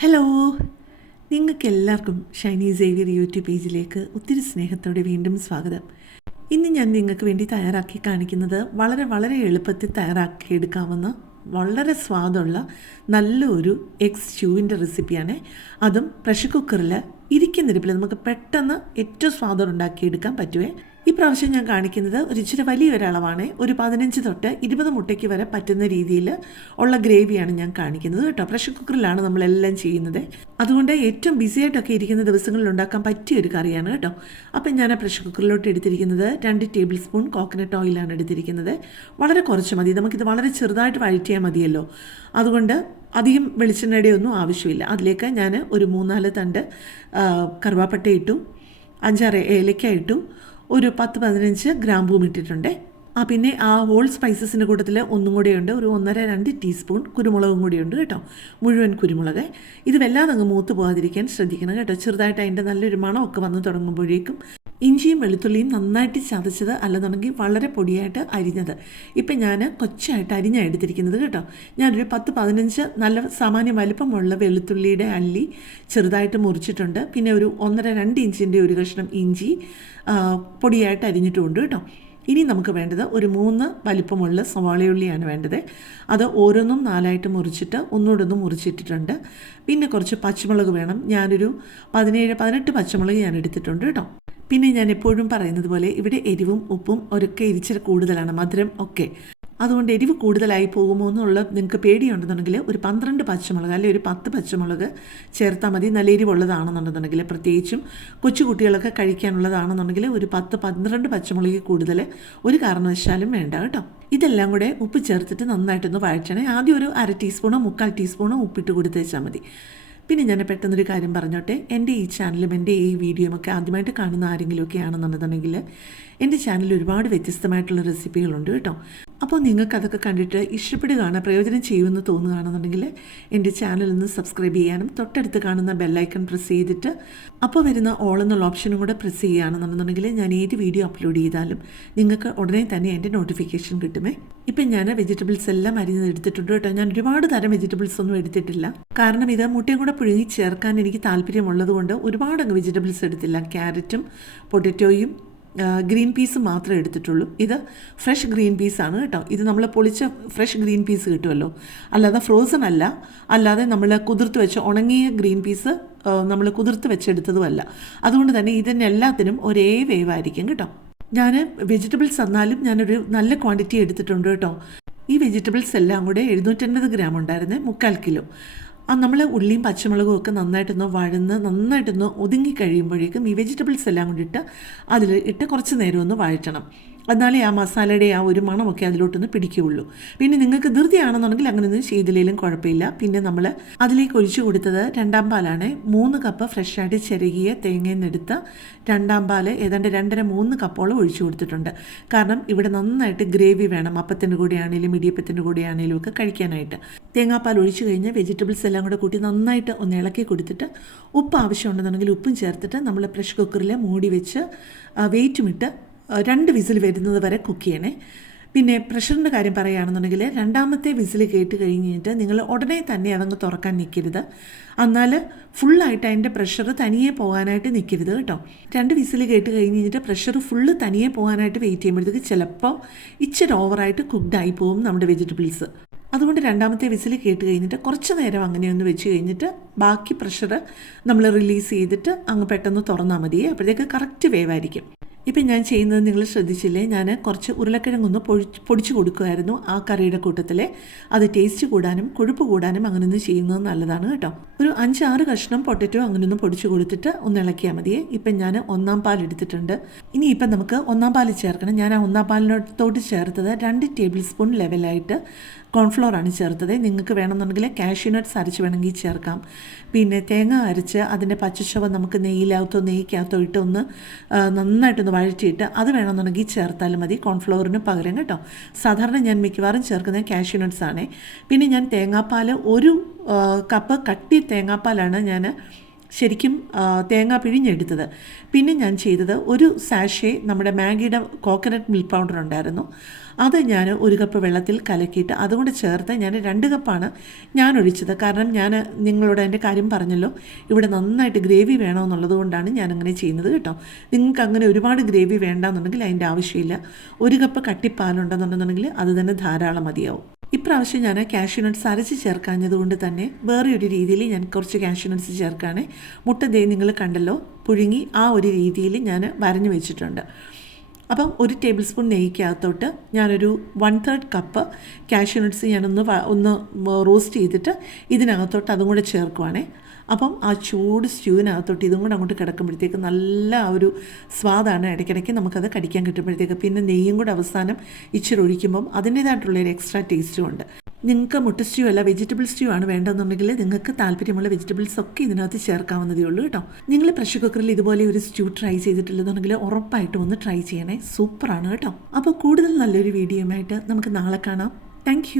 Hello നിങ്ങൾക്ക് എല്ലാവർക്കും Shiny Xavier YouTube പേജിലേക്ക് ഒത്തിരി സ്നേഹത്തോടെ വീണ്ടും സ്വാഗതം. ഇന്ന് ഞാൻ നിങ്ങൾക്ക് വേണ്ടി തയ്യാറാക്കി കാണിക്കുന്നത് വളരെ വളരെ എളുപ്പത്തിൽ തയ്യാറാക്കി എടുക്കാവുന്ന വളരെ സ്വാദുള്ള നല്ലൊരു എഗ് സ്റ്റൂവിന്റെ റെസിപ്പിയാണ്. അതും പ്രഷർ കുക്കറിൽ ഇരിക്കുന്നിരിപ്പിൽ നമുക്ക് പെട്ടെന്ന് ഏറ്റവും സ്വാദം ഉണ്ടാക്കിയെടുക്കാൻ പറ്റുമേ ഈ പ്രാവശ്യം ഞാൻ കാണിക്കുന്നത് ഒരു ഇച്ചിരി വലിയൊരളവാണ്. ഒരു പതിനഞ്ച് തൊട്ട് ഇരുപത് മുട്ടയ്ക്ക് വരെ പറ്റുന്ന രീതിയിൽ ഉള്ള ഗ്രേവിയാണ് ഞാൻ കാണിക്കുന്നത് കേട്ടോ. പ്രഷർ കുക്കറിലാണ് നമ്മളെല്ലാം ചെയ്യുന്നത്. അതുകൊണ്ട് ഏറ്റവും ബിസി ആയിട്ടൊക്കെ ഇരിക്കുന്ന ദിവസങ്ങളിൽ ഉണ്ടാക്കാൻ പറ്റിയ ഒരു കറിയാണ് കേട്ടോ. അപ്പം ഞാൻ ആ പ്രഷർ കുക്കറിലോട്ട് എടുത്തിരിക്കുന്നത് രണ്ട് ടേബിൾ സ്പൂൺ കോക്കനട്ട് ഓയിലാണ് എടുത്തിരിക്കുന്നത്. വളരെ കുറച്ച് മതി. നമുക്കിത് വളരെ ചെറുതായിട്ട് വഴറ്റിയാൽ മതിയല്ലോ. അതുകൊണ്ട് അധികം വെളിച്ചെണ്ണയുടെ ഒന്നും ആവശ്യമില്ല. അതിലേക്ക് ഞാൻ ഒരു മൂന്നാൽ തണ്ട് കറുവാപ്പട്ട ഇട്ടു അഞ്ചാറ് ഏലക്ക ഇട്ടു ഒരു പത്ത് പതിനഞ്ച് ഗ്രാമ്പൂം ഇട്ടിട്ടുണ്ട്. ആ പിന്നെ ആ ഹോൾ സ്പൈസസിന്റെ കൂട്ടത്തിൽ ഒന്നും കൂടെയുണ്ട് ഒരു ഒന്നര രണ്ട് ടീസ്പൂൺ കുരുമുളകും കൂടിയുണ്ട് കേട്ടോ. മുഴുവൻ കുരുമുളക്. ഇത് വല്ലാതെ അങ്ങ് മൂത്ത് പോകാതിരിക്കാൻ ശ്രദ്ധിക്കണം കേട്ടോ. ചെറുതായിട്ട് അതിന്റെ നല്ലൊരു മണമൊക്കെ വന്ന് തുടങ്ങുമ്പോഴേക്കും ഇഞ്ചിയും വെളുത്തുള്ളിയും നന്നായിട്ട് ചതച്ചത് അല്ലെന്നുണ്ടെങ്കിൽ വളരെ പൊടിയായിട്ട് അരിഞ്ഞത്. ഇപ്പം ഞാൻ കൊച്ചായിട്ട് അരിഞ്ഞാണ് എടുത്തിരിക്കുന്നത് കേട്ടോ. ഞാനൊരു പത്ത് പതിനഞ്ച് നല്ല സാമാന്യ വലിപ്പമുള്ള വെളുത്തുള്ളിയുടെ അല്ലി ചെറുതായിട്ട് മുറിച്ചിട്ടുണ്ട്. പിന്നെ ഒരു ഒന്നര രണ്ട് ഇഞ്ചിന്റെ ഒരു കഷ്ണം ഇഞ്ചി പൊടിയായിട്ട് അരിഞ്ഞിട്ടുമുണ്ട് കേട്ടോ. ഇനി നമുക്ക് വേണ്ടത് ഒരു മൂന്ന് വലിപ്പമുള്ള സവാളയുള്ളിയാണ് വേണ്ടത്. അത് ഓരോന്നും നാലായിട്ട് മുറിച്ചിട്ട് ഒന്നുകൂടെ ഒന്ന് മുറിച്ചിട്ടിട്ടുണ്ട്. പിന്നെ കുറച്ച് പച്ചമുളക് വേണം. ഞാനൊരു പതിനേഴ് പതിനെട്ട് പച്ചമുളക് ഞാൻ എടുത്തിട്ടുണ്ട് കേട്ടോ. പിന്നെ ഞാൻ എപ്പോഴും പറയുന്നത് പോലെ ഇവിടെ എരിവും ഉപ്പും ഒരൊക്കെ ഇരിച്ചിരി കൂടുതലാണ് മധുരം ഒക്കെ. അതുകൊണ്ട് എരിവ് കൂടുതലായി പോകുമോ എന്നുള്ള നിങ്ങൾക്ക് പേടിയുണ്ടെന്നുണ്ടെങ്കിൽ ഒരു പന്ത്രണ്ട് പച്ചമുളക് അല്ലെങ്കിൽ ഒരു പത്ത് പച്ചമുളക് ചേർത്താൽ മതി. നല്ല എരിവുള്ളതാണെന്നുണ്ടെന്നുണ്ടെങ്കിൽ പ്രത്യേകിച്ചും കൊച്ചുകുട്ടികളൊക്കെ കഴിക്കാനുള്ളതാണെന്നുണ്ടെങ്കിൽ ഒരു പത്ത് പന്ത്രണ്ട് പച്ചമുളക് കൂടുതൽ ഒരു കാരണവശാലും വേണ്ട കേട്ടോ. ഇതെല്ലാം കൂടെ ഉപ്പ് ചേർത്തിട്ട് നന്നായിട്ടൊന്ന് വഴറ്റണേ. ആദ്യം ഒരു അര ടീസ്പൂണോ മുക്കാൽ ടീസ്പൂണോ ഉപ്പിട്ട് കൊടുത്തേച്ചാൽ മതി. പിന്നെ ഞാൻ പെട്ടെന്നൊരു കാര്യം പറഞ്ഞോട്ടെ. എന്റെ ഈ ചാനലും എന്റെ ഈ വീഡിയോയും ഒക്കെ ആദ്യമായിട്ട് കാണുന്ന ആരെങ്കിലുമൊക്കെ ആണെന്നുണ്ടെന്നുണ്ടെങ്കിൽ എന്റെ ചാനലിൽ ഒരുപാട് വ്യത്യസ്തമായിട്ടുള്ള റെസിപ്പികളുണ്ട് കേട്ടോ. അപ്പോൾ നിങ്ങൾക്ക് അതൊക്കെ കണ്ടിട്ട് ഇഷ്ടപ്പെടുകയാണ് പ്രയോജനം ചെയ്യുമെന്ന് തോന്നുകയാണെന്നുണ്ടെങ്കിൽ എന്റെ ചാനൽ ഒന്ന് സബ്സ്ക്രൈബ് ചെയ്യാനും തൊട്ടടുത്ത് കാണുന്ന ബെല്ലൈക്കൺ പ്രസ് ചെയ്തിട്ട് അപ്പോൾ വരുന്ന ഓൾ എന്നുള്ള ഓപ്ഷനും കൂടെ പ്രസ് ചെയ്യുകയാണെന്നുണ്ടെന്നുണ്ടെങ്കിൽ ഞാൻ ഏത് വീഡിയോ അപ്ലോഡ് ചെയ്താലും നിങ്ങൾക്ക് ഉടനെ തന്നെ എന്റെ നോട്ടിഫിക്കേഷൻ കിട്ടുമേ. ഇപ്പം ഞാൻ വെജിറ്റബിൾസ് എല്ലാം അരിഞ്ഞത് എടുത്തിട്ടുണ്ട് കേട്ടോ. ഞാൻ ഒരുപാട് തരം വെജിറ്റബിൾസ് ഒന്നും എടുത്തിട്ടില്ല. കാരണം ഇത് മുട്ടയും കൂടെ പുഴുങ്ങി ചേർക്കാൻ എനിക്ക് താല്പര്യമുള്ളതുകൊണ്ട് ഒരുപാട് വെജിറ്റബിൾസ് എടുത്തില്ല. ക്യാരറ്റും പൊട്ടറ്റോയും ഗ്രീൻ പീസ് മാത്രമേ എടുത്തിട്ടുള്ളൂ. ഇത് ഫ്രഷ് ഗ്രീൻ പീസാണ് കേട്ടോ. ഇത് നമ്മൾ പൊളിച്ച ഫ്രഷ് ഗ്രീൻ പീസ് കിട്ടുമല്ലോ. അല്ലാതെ ഫ്രോസൺ അല്ല. അല്ലാതെ നമ്മൾ കുതിർത്ത് വെച്ച ഉണങ്ങിയ ഗ്രീൻ പീസ് നമ്മൾ കുതിർത്ത് വെച്ചെടുത്തതുമല്ല. അതുകൊണ്ട് തന്നെ ഇതിനെല്ലാത്തിനും ഒരേ വേവായിരിക്കും കേട്ടോ. ഞാൻ വെജിറ്റബിൾസ് തന്നാലും ഞാനൊരു നല്ല ക്വാണ്ടിറ്റി എടുത്തിട്ടുണ്ട് കേട്ടോ. ഈ വെജിറ്റബിൾസ് എല്ലാം കൂടെ എഴുന്നൂറ്റൻപത് ഗ്രാം ഉണ്ടായിരുന്നേ മുക്കാൽ കിലോ. നമ്മൾ ഉള്ളിയും പച്ചമുളകും ഒക്കെ നന്നായിട്ടൊന്ന് വഴന്ന് നന്നായിട്ടൊന്ന് ഒതുങ്ങി കഴിയുമ്പോഴേക്കും ഈ വെജിറ്റബിൾസ് എല്ലാം കൂടി ഇട്ട് അതിൽ ഇട്ട് കുറച്ച് നേരം ഒന്ന് വഴറ്റണം. എന്നാലേ ആ മസാലയുടെ ആ ഒരു മണമൊക്കെ അതിലോട്ടൊന്ന് പിടിക്കുകയുള്ളൂ. പിന്നെ നിങ്ങൾക്ക് ധൃതിയാണെന്നുണ്ടെങ്കിൽ അങ്ങനെയൊന്നും ചെയ്തില്ലെങ്കിലും കുഴപ്പമില്ല. പിന്നെ നമ്മൾ അതിലേക്ക് ഒഴിച്ചു കൊടുത്തത് രണ്ടാം പാലാണ്. മൂന്ന് കപ്പ് ഫ്രഷായിട്ട് ചിരകിയ തേങ്ങയിൽ നിന്നെടുത്ത രണ്ടാം പാൽ ഏതാണ്ട് രണ്ടര മൂന്ന് കപ്പോളം ഒഴിച്ചു കൊടുത്തിട്ടുണ്ട്. കാരണം ഇവിടെ നന്നായിട്ട് ഗ്രേവി വേണം. അപ്പത്തിന്റെ കൂടെ ആണെങ്കിലും ഇടിയപ്പത്തിന്റെ കൂടെ ആണെങ്കിലും ഒക്കെ കഴിക്കാനായിട്ട്. തേങ്ങാപ്പാൽ ഒഴിച്ചു കഴിഞ്ഞാൽ വെജിറ്റബിൾസ് എല്ലാം കൂടെ കൂട്ടി നന്നായിട്ട് ഒന്ന് ഇളക്കി കൊടുത്തിട്ട് ഉപ്പ് ആവശ്യമുണ്ടെന്നുണ്ടെങ്കിൽ ഉപ്പും ചേർത്തിട്ട് നമ്മൾ പ്രഷർ കുക്കറിൽ മൂടി വെച്ച് വെയിറ്റും ഇട്ട് ആ, രണ്ട് വിസിൽ വരുന്നത് വരെ കുക്ക് ചെയ്യണേ. പിന്നെ പ്രഷറിന്റെ കാര്യം പറയുകയാണെന്നുണ്ടെങ്കിൽ രണ്ടാമത്തെ വിസിൽ കേട്ട് കഴിഞ്ഞിട്ട് നിങ്ങൾ ഉടനെ തന്നെ അതങ്ങ് തുറക്കാൻ നിൽക്കരുത് എന്നാൽ ഫുള്ളായിട്ട് അതിന്റെ പ്രഷർ തനിയെ പോകാനായിട്ട് നിൽക്കരുത് കേട്ടോ. രണ്ട് വിസിൽ കേട്ട് കഴിഞ്ഞിട്ട് പ്രഷർ ഫുള്ള് തനിയെ പോകാനായിട്ട് വെയിറ്റ് ചെയ്യുമ്പോഴത്തേക്ക് ചിലപ്പോൾ ഇച്ചിരി ഓവറായിട്ട് കുക്ക്ഡായി പോകും നമ്മുടെ വെജിറ്റബിൾസ് അതുകൊണ്ട് രണ്ടാമത്തെ വിസിൽ കേട്ട് കഴിഞ്ഞിട്ട് കുറച്ച് നേരം അങ്ങനെ ഒന്ന് വെച്ച് കഴിഞ്ഞിട്ട് ബാക്കി പ്രഷർ നമ്മൾ റിലീസ് ചെയ്തിട്ട് അങ്ങ് പെട്ടെന്ന് തുറന്നാൽ മതിയേ. അപ്പോഴത്തേക്ക് കറക്റ്റ് വേവായിരിക്കും ഇപ്പം ഞാൻ ചെയ്യുന്നത് നിങ്ങൾ ശ്രദ്ധിച്ചില്ലേ? ഞാൻ കുറച്ച് ഉരുളക്കിഴങ്ങൊന്ന് പൊഴി പൊടിച്ച് കൊടുക്കുമായിരുന്നു ആ കറിയുടെ കൂട്ടത്തിൽ അത് ടേസ്റ്റ് കൂടാനും കൊഴുപ്പ് കൂടാനും അങ്ങനെയൊന്ന് ചെയ്യുന്നത് നല്ലതാണ് കേട്ടോ. ഒരു അഞ്ചാറ് കഷ്ണം പൊട്ടറ്റോ അങ്ങനെയൊന്ന് പൊടിച്ച് കൊടുത്തിട്ട് ഒന്ന് ഇളക്കിയാൽ മതിയേ ഇപ്പം ഞാൻ ഒന്നാം പാൽ എടുത്തിട്ടുണ്ട്. ഇനി ഇപ്പം നമുക്ക് ഒന്നാം പാൽ ചേർക്കണം. ഞാൻ ആ ഒന്നാം പാലിനോട്ട് ചേർത്തത് രണ്ട് ടേബിൾ സ്പൂൺ ലെവലായിട്ട് കോൺഫ്ലോർ ആണ് ചേർത്തത്. നിങ്ങൾക്ക് വേണമെന്നുണ്ടെങ്കിൽ കാഷ്യൂ നട്ട്സ് അരച്ച് വേണമെങ്കിൽ ചേർക്കാം. പിന്നെ തേങ്ങ അരച്ച് അതിന്റെ പച്ചച്ചവ നമുക്ക് നെയ്യിലകത്തോ നെയ്ക്കകത്തോ ഇട്ട് ഒന്ന് ആ, നന്നായിട്ടൊന്ന് വഴറ്റിയിട്ട് അത് വേണമെന്നുണ്ടെങ്കിൽ ചേർത്താലും മതി. കോൺഫ്ലോറിന് പകരം കേട്ടോ. സാധാരണ ഞാൻ മിക്കവാറും ചേർക്കുന്നത് കാഷ്യൂ നട്ട്സ് ആണ്. പിന്നെ ഞാൻ തേങ്ങാപ്പാൽ ഒരു കപ്പ് കട്ടി തേങ്ങാപ്പാലാണ് ഞാൻ ശരിക്കും തേങ്ങ പിഴിഞ്ഞെടുത്തത്. പിന്നെ ഞാൻ ചെയ്തത് ഒരു സാഷേ നമ്മുടെ മാഗിയുടെ കോക്കനട്ട് മിൽക്ക് പൗഡർ ഉണ്ടായിരുന്നു. അത് ഞാൻ ഒരു കപ്പ് വെള്ളത്തിൽ കലക്കിയിട്ട് അതുകൊണ്ട് ചേർത്ത് ഞാൻ രണ്ട് കപ്പാണ് ഞാൻ ഒഴിച്ചത്. കാരണം ഞാൻ നിങ്ങളോട് എന്റെ കാര്യം പറഞ്ഞല്ലോ ഇവിടെ നന്നായിട്ട് ഗ്രേവി വേണമെന്നുള്ളത് കൊണ്ടാണ് ഞാൻ അങ്ങനെ ചെയ്യുന്നത് കേട്ടോ. നിങ്ങൾക്ക് അങ്ങനെ ഒരുപാട് ഗ്രേവി വേണ്ടെന്നുണ്ടെങ്കിൽ അതിന്റെ ആവശ്യമില്ല. ഒരു കപ്പ് കട്ടിപ്പാലുണ്ടെന്നുണ്ടെന്നുണ്ടെങ്കിൽ അത് തന്നെ ധാരാളം മതിയാവും. ഇപ്രാവശ്യം ഞാൻ കാഷ്യൂ നട്ട്സ് അരച്ച് ചേർക്കാഞ്ഞത് കൊണ്ട് തന്നെ വേറെ ഒരു രീതിയിൽ ഞാൻ കുറച്ച് കാഷ്യൂ നട്ട്സ് ചേർക്കാണ്. മുട്ട ദേ നിങ്ങൾ കണ്ടല്ലോ പുഴുങ്ങി ആ ഒരു രീതിയിൽ ഞാൻ വരഞ്ഞു വെച്ചിട്ടുണ്ട്. അപ്പം ഒരു ടേബിൾ സ്പൂൺ നെയ്ക്കകത്തോട്ട് ഞാനൊരു one third cup cashew nuts ഞാനൊന്ന് ഒന്ന് റോസ്റ്റ് ചെയ്തിട്ട് ഇതിനകത്തോട്ട് അതും കൂടെ ചേർക്കുവാണേ. അപ്പം ആ ചൂട് സ്റ്റ്യൂവിനകത്തോട്ട് ഇതും കൂടെ അങ്ങോട്ട് കിടക്കുമ്പോഴത്തേക്ക് നല്ല ഒരു സ്വാദാണ് ഇടയ്ക്കിടയ്ക്ക് നമുക്കത് കടിക്കാൻ കിട്ടുമ്പോഴത്തേക്ക്. പിന്നെ നെയ്യും കൂടെ അവസാനം ഇച്ചിരി ഒഴിക്കുമ്പം അതിന്റേതായിട്ടുള്ളൊരു എക്സ്ട്രാ ടേസ്റ്റും ഉണ്ട്. നിങ്ങൾക്ക് മുട്ട സ്റ്റ്യൂ അല്ല വെജിറ്റബിൾ സ്റ്റ്യൂ ആണ് വേണ്ടതെന്നുണ്ടെങ്കിൽ നിങ്ങൾക്ക് താല്പര്യമുള്ള വെജിറ്റബിൾസ് ഒക്കെ ഇതിനകത്ത് ചേർക്കാവുന്നതേ ഉള്ളൂ കേട്ടോ. നിങ്ങൾ പ്രഷർ കുക്കറിൽ ഇതുപോലെ ഒരു സ്റ്റ്യൂ ട്രൈ ചെയ്തിട്ടില്ലെന്നുണ്ടെങ്കിൽ ഉറപ്പായിട്ടും ഒന്ന് ട്രൈ ചെയ്യണേ. സൂപ്പറാണ് കേട്ടോ. അപ്പോൾ കൂടുതൽ നല്ലൊരു വീഡിയോയുമായിട്ട് നമുക്ക് നാളെ കാണാം. താങ്ക്